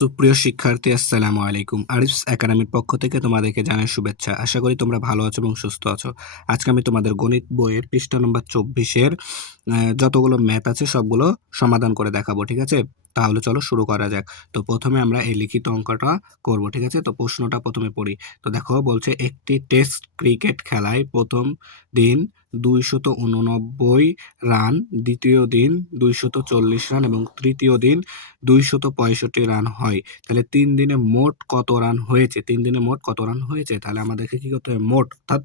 সুপ্রিয় শিক্ষার্থী, আসসালামু আলাইকুম। আরিফস একাডেমির পক্ষ থেকে তোমাদেরকে জানাই শুভেচ্ছা। আশা করি তোমরা ভালো আছো এবং সুস্থ আছো। আজকে আমি তোমাদের গণিত বইয়ের পৃষ্ঠা নম্বর 24-এর যতগুলো ম্যাথ আছে সবগুলো সমাধান করে দেখাবো, ঠিক আছে? তাহলে চলো শুরু করা যাক। তো প্রথমে আমরা এই লিখিত অঙ্কটা করব, ঠিক আছে? তো প্রশ্নটা প্রথমে পড়ি। তো দেখো বলছে, একটি টেস্ট ক্রিকেট খেলায় প্রথম দিন 289 রান, দ্বিতীয় দিন 240 রান এবং তৃতীয় দিন 265 রান হয়। তাহলে 3 দিনে মোট কত রান হয়েছে? 3 দিনে মোট কত রান হয়েছে? তাহলে আমাদেরকে কি করতে হবে? মোট অর্থাৎ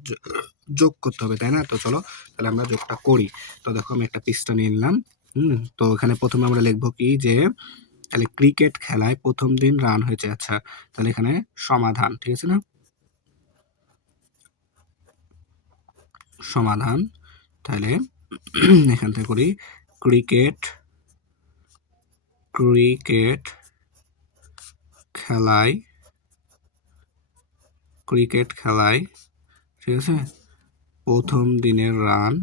যোগ করতে হবে, তাই না? তো চলো তাহলে আমরা যোগটা করি। তো দেখো আমি একটা পৃষ্ঠা নিয়ে নিলাম। তো এখানে প্রথমে আমরা লিখবো কি যে তাহলে ক্রিকেট খেলায় প্রথম দিন রান হয়েছে। আচ্ছা, তাহলে এখানে সমাধান, ঠিক আছে না? সমাধান। তাহলে এখান থেকে করি ক্রিকেট ক্রিকেট খেলায় ঠিক আছে, প্রথম দিনের রান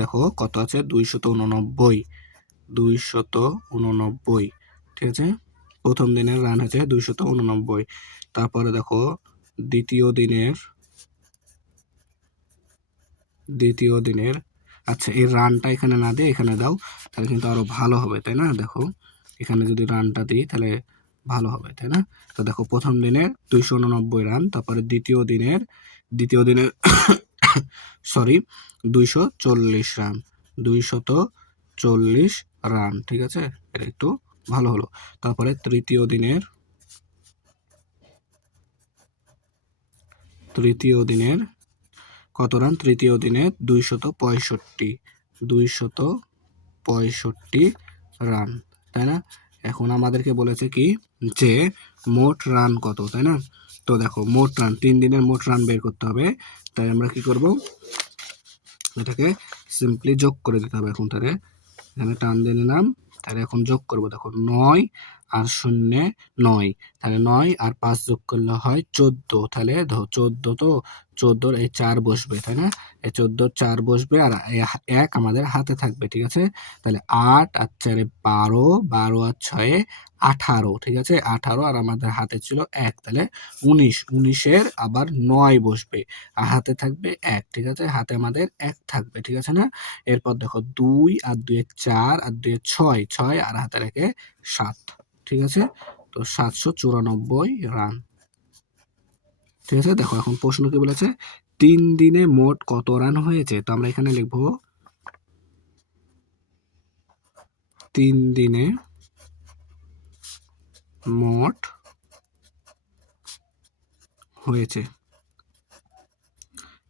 দেখো কত আছে? 289, ঠিক আছে? প্রথম দিনের রান হচ্ছে 289। তারপরে দেখো দ্বিতীয় দিনের আচ্ছা, এই রানটা এখানে না দিয়ে এখানে দাও, তাহলে কিন্তু আরো ভালো হবে, তাই না? দেখো এখানে যদি রানটা দিই তাহলে ভালো হবে, তাই না? তো দেখো প্রথম দিনের 289 রান, তারপরে দ্বিতীয় দিনের সরি 240 রান, 240 রান, ঠিক আছে? এটা একটু ভালো হলো। তারপরে তৃতীয় দিনের কত রান? তৃতীয় দিনের 265 রান, তাই না? এখন আমাদেরকে বলেছে কি যে মোট রান কত, তাই না? তো দেখো মোট রান, 3 দিনের মোট রান বের করতে হবে। তাই আমরা কি করব? এটাকে সিম্পলি যোগ করে দিতে হবে। এখন তাহলে এখানে টান দিয়ে নিলাম, তাহলে এখন যোগ করব। দেখো 9 আর 0 9, তাহলে 9 আর 5 যোগ করলে হয় 14। তাহলে ধরো 14, তো 14 এই 4 বসবে, তাই না? এই 14 4 বসবে আর 1 আমাদের হাতে থাকবে, ঠিক আছে? তাহলে 8 আর 4 12, 12 আর 6 18, ঠিক আছে? 18 আর আমাদের হাতে ছিল 1, তাহলে 19, 19-এর আবার 9 বসবে আর হাতে থাকবে 1, ঠিক আছে? হাতে আমাদের 1 থাকবে, ঠিক আছে না? এরপর দেখো 2 আর 2 4 আর 2 6, 6 আর হাতে রেখে 7, ঠিক আছে? তো 794 রান, ঠিক আছে? দেখো এখন প্রশ্ন কি বলেছে? 3 দিনে মোট কত রান হয়েছে? তো আমরা এখানে লিখবো 3 দিনে মোট হয়েছে।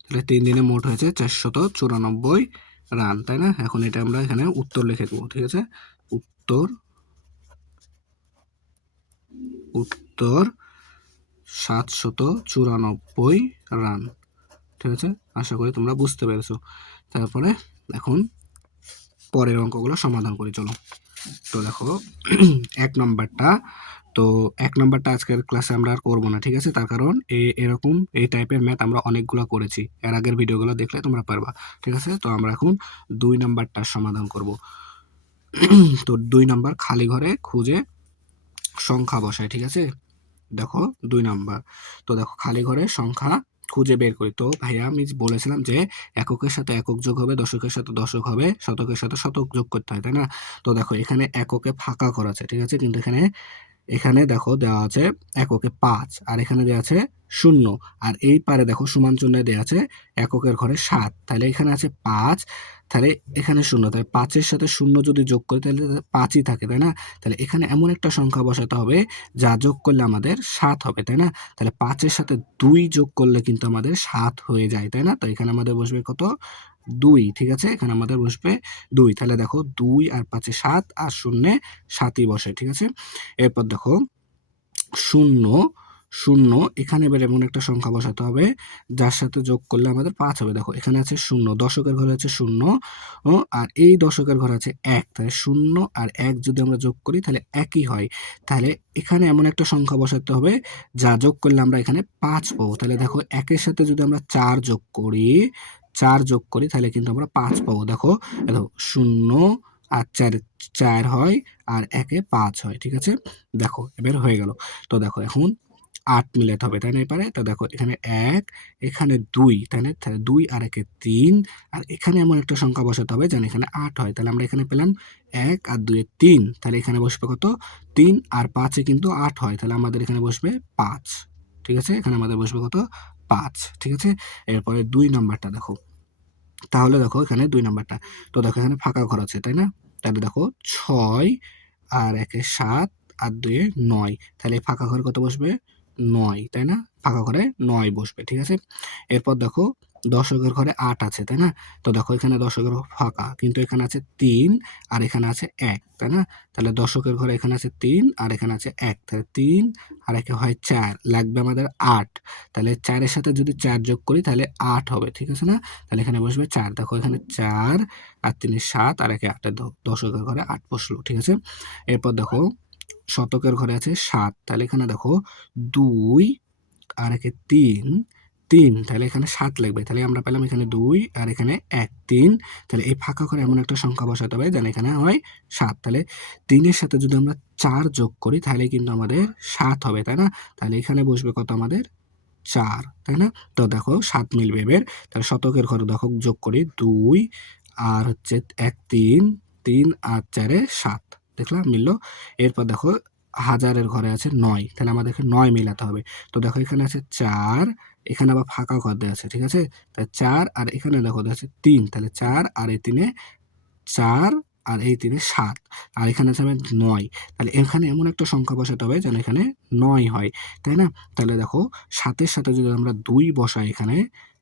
তাহলে 3 দিনে মোট হয়েছে 494 রান, তাই না? এখন এটা আমরা এখানে উত্তর লিখে দেবো, ঠিক আছে? উত্তর 794 রান, ঠিক আছে? আশা করি তোমরা বুঝতে পেরেছো। তারপরে এখন পরের অঙ্কগুলো সমাধান করি, চলো। তো দেখো 1 নম্বরটা, তো 1 নম্বরটা আজকের ক্লাসে আমরা আর করবো না, ঠিক আছে? তার কারণ এরকম এই টাইপের ম্যাথ আমরা অনেকগুলো করেছি, এর আগের ভিডিওগুলো দেখলে তোমরা পারবা, ঠিক আছে? তো আমরা এখন 2 নাম্বারটা সমাধান করব। তো 2 নাম্বার খালি ঘরে খুঁজে সংখ্যা বসায়, ঠিক আছে? দেখো 2 নাম্বার, তো দেখো খালি ঘরে সংখ্যা খুঁজে বের করি। তো ভাইয়া আমি বলেছিলাম যে এককের সাথে একক যোগ হবে, দশকের সাথে দশক হবে, শতকের সাথে শতক যোগ করতে হয়, তাই না? তো দেখো এখানে এককে ফাঁকা করা আছে, ঠিক আছে? কিন্তু এখানে এখানে দেখো দেওয়া আছে এককে 5 আর এখানে দেওয়া আছে 0, আর এই পারে দেখো সমান চিহ্নে দেওয়া আছে এককের ঘরে 7, তাহলে এখানে আছে 5, তাহলে এখানে 0, তাহলে 5-এর সাথে 0 যদি যোগ করি তাহলে 5ই থাকে, তাই না? তাহলে এখানে এমন একটা সংখ্যা বসাতে হবে যা যোগ করলে আমাদের 7 হবে, তাই না? তাহলে 5-এর সাথে 2 যোগ করলে কিন্তু আমাদের 7 হয়ে যায়, তাই না? তো এখানে আমাদের বসবে কত? 2, ঠিক আছে? এখানে আমাদের বসবে 2। তাহলে দেখো 2 আর 5-এ 7 আর 0-এ 7ই বসে, ঠিক আছে? এরপর দেখো 0 0, এখানে এবার এমন একটা সংখ্যা বসাতে হবে যার সাথে যোগ করলে আমাদের 5 হবে। দেখো এখানে আছে 0, দশকের ঘরে আছে 0, আর এই দশকের ঘরে আছে 1, তাহলে 0 আর 1 যদি আমরা যোগ করি তাহলে 1ই হয়। তাহলে এখানে এমন একটা সংখ্যা বসাতে হবে যা যোগ করলে আমরা এখানে 5 পাবো। তাহলে দেখো 1-এর সাথে যদি আমরা 4 যোগ করি, 4 যোগ করি তাহলে কিন্তু আমরা 5 পাবো। দেখো 0 আর 4 হয় আর 1 এ 5 হয়, ঠিক আছে? দেখো এবার হয়ে গেল। তো দেখো এখন 8 মিলাতে হবে, তাই না এবারে? তো দেখো এখানে 1, এখানে 2, তাই না? তাহলে 2 আর 1 এ 3, আর এখানে এমন একটা সংখ্যা বসাতে হবে যেন এখানে 8 হয়। তাহলে আমরা এখানে পেলাম 1 আর 2 এ 3, তাহলে এখানে বসবে কত? 3 আর 5 এ কিন্তু 8 হয়। তাহলে আমাদের এখানে বসবে 5, ঠিক আছে? এখানে আমাদের বসবে কত? 5, ঠিক আছে? এরপরে 2 নাম্বারটা দেখো। তাহলে দেখো এখানে 2 নাম্বারটা। তো দেখো এখানে ফাঁকা ঘর আছে, তাই না? তাহলে দেখো 6 আর 1 এ 7 আর 2 এ 9, তাহলে এই ফাঁকা ঘরে কত বসবে? 9, তাই না? ফাঁকা ঘরে 9 বসবে, ঠিক আছে? এরপর দেখো দশকের ঘরে 8 আছে, তাই না? তো দেখো এখানে দশকের ফাঁকা, কিন্তু এখানে আছে 3 আর এখানে আছে 1, তাই না? তাহলে দশকের ঘরে এখানে আছে 3 আর এখানে আছে 1, তাহলে 3 আর 1 এ হয় 4, লাগবে আমাদের 8। তাহলে 4 এর সাথে যদি 4 যোগ করি তাহলে 8 হবে, ঠিক আছে না? তাহলে এখানে বসবে 4। দেখো এখানে 4 আর 3 এ 7 আর 1 এ 8, দশকের ঘরে 8 বসলো, ঠিক আছে? এরপর দেখো শতকের ঘরে আছে 7, তাহলে এখানে দেখো 2 আর 1 এ 3, 3, তাহলে এখানে 7 লাগবে। তাহলে আমরা পেলাম এখানে 2 আর এখানে 1, 3, তাহলে এই ফাঁকা ঘরে এমন একটা সংখ্যা বসাতে হবে যেন এখানে হয় 7। তাহলে 3 এর সাথে যদি আমরা 4 যোগ করি তাহলে কিন্তু আমাদের 7 হবে, তাই না? তাহলে এখানে বসবে কত আমাদের? 4, তাই না? তো দেখো 7 মিলবে এবার। তাহলে শতকের ঘরে দেখো যোগ করি 2 আর হচ্ছে 1, 3, 3 আর 4 এ 7, দেখলাম মিলল? এরপর দেখো হাজারের ঘরে আছে 9, তাহলে আমাদেরকে 9 মিলাতে হবে। তো দেখো এখানে আছে 4, এখানে আবার ফাঁকা ঘর দেওয়া আছে, ঠিক আছে? তাহলে 4 আর এখানে দেখো দেওয়া আছে 3, তাহলে 4 আর এই 3 এ 4 আর এই 3 এ 7, আর এখানে আছে আমার 9, তাহলে এখানে এমন একটা সংখ্যা বসাতে হবে যেন এখানে 9 হয়, তাই না? তাহলে দেখো 7 এর সাথে যদি আমরা 2 বসাই এখানে,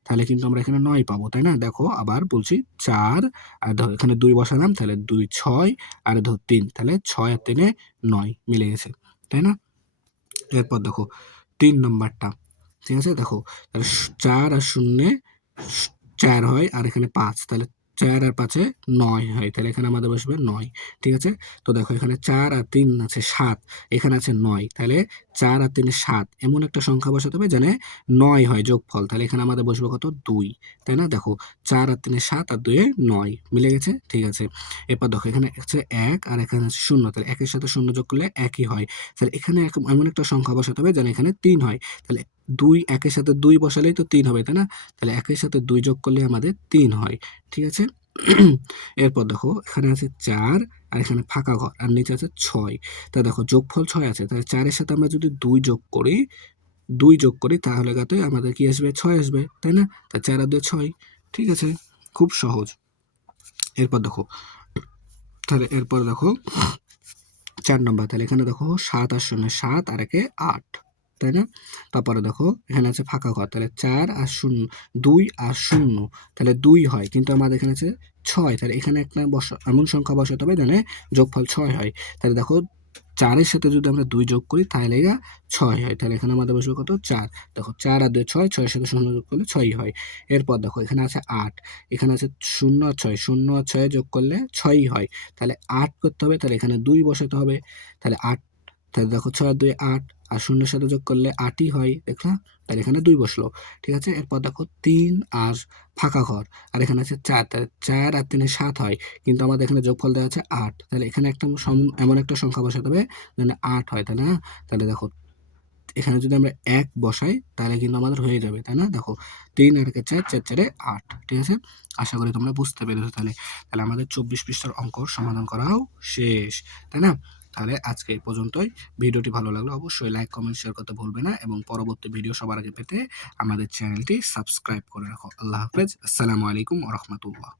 তাহলে কিন্তু আমরা এখানে 9 পাবো, তাই না? দেখো আবার বলছি 4 আর ধরো এখানে 2 বসালাম, তাহলে 2 6 আর ধরো 3, তাহলে 6 আর 3 এ 9 মিলে গেছে, তাই না? এরপর দেখো 3 নাম্বারটা, ঠিক আছে? দেখো তাহলে 4 আর 0 4 হয় আর এখানে 5, তাহলে 4 আর 5 এ 9 হয়, তাহলে এখানে আমাদের বসবে 9, ঠিক আছে? তো দেখো এখানে 4 আর 3 আছে 7, এখানে আছে 9, তাহলে 4 আর 3 এ 7, এমন একটা সংখ্যা বসাতে হবে যেন 9 হয় যোগফল, তাহলে এখানে আমাদের বসবে কত? 2, তাই না? দেখো 4 আর 3 এ 7 আর 2 এ 9 মিলে গেছে, ঠিক আছে? এরপর দেখো এখানে আছে 1 আর এখানে আছে 0, তাহলে 1 এর সাথে 0 যোগ করলে 1ই হয়। তাহলে এখানে এমন একটা সংখ্যা বসাতে হবে যেন এখানে 3 হয়। তাহলে 2 1 এর সাথে 2 বসালেই তো 3 হবে, তাই না? তাহলে 1 এর সাথে 2 যোগ করলে আমাদের 3 হয়, ঠিক আছে? এরপর দেখো এখানে আছে 4 আর এখানে ফাঁকা ঘর আর নিচে আছে 6, তা দেখো যোগফল 6 আছে, তাহলে 4 এর সাথে আমরা যদি 2 যোগ করি তাহলে গাতে আমাদের কি আসবে? 6 আসবে, তাই না? তা 4 আর 2 6, ঠিক আছে? খুব সহজ। এরপর দেখো এরপর দেখো 4 নাম্বার, তাহলে এখানে দেখো 7 আর 0 7 আর 1 এ 8, তাই না? তারপরে দেখো এখানে আছে ফাঁকা ঘর, তাহলে 4 আর 0 2 আর 0, তাহলে 2 হয়, কিন্তু আমাদের এখানে আছে 6, তাহলে এখানে একটা এমন সংখ্যা বসাতে হবে যেন যোগফল 6 হয়। তাহলে দেখো 4 এর সাথে যদি আমরা 2 যোগ করি তাহলে এরা 6 হয়, তাহলে এখানে আমাদের বসবে কত? 4। দেখো 4 আর 2 6, 6 এর সাথে 0 যোগ করলে 6ই হয়। এরপর দেখো এখানে আছে 8, এখানে আছে 0 আর 6, 0 আর 6 যোগ করলে 6ই হয়। তাহলে 8 করতে হবে, তাহলে এখানে 2 বসাতে হবে, তাহলে 8, তাহলে দেখো 6 আর 2 8 আর 0 এর সাথে যোগ করলে 8ই হয়, দেখলা? তাহলে এখানে 2 বসলো, ঠিক আছে? এরপর দেখো 3 আর ফাঁকা ঘর আর এখানে আছে 4, তাহলে 4 আর 3 এ 7 হয়, কিন্তু আমাদের এখানে যোগফল দেওয়া আছে 8, তাহলে এখানে একটা এমন একটা সংখ্যা বসাতে হবে যেন 8 হয়, তাই না? তাহলে দেখো এখানে যদি আমরা 1 বসাই তাহলে কিন্তু আমাদের হয়ে যাবে, তাই না? দেখো 3 আর 1 4, 4 4 এ 8, ঠিক আছে? আশা করি তোমরা বুঝতে পেরেছো। তাহলে আমাদের 24 পৃষ্ঠার অঙ্ক সমাধান করাও শেষ, তাই না? তাহলে আজকে এই পর্যন্তই। ভিডিওটি ভালো লাগলে অবশ্যই লাইক, কমেন্ট, শেয়ার করতে ভুলবে না এবং পরবর্তী ভিডিও সবার আগে পেতে আমাদের চ্যানেলটি সাবস্ক্রাইব করে রাখো। আল্লাহ হাফেজ। আসসালামু আলাইকুম ওয়া রাহমাতুল্লাহ।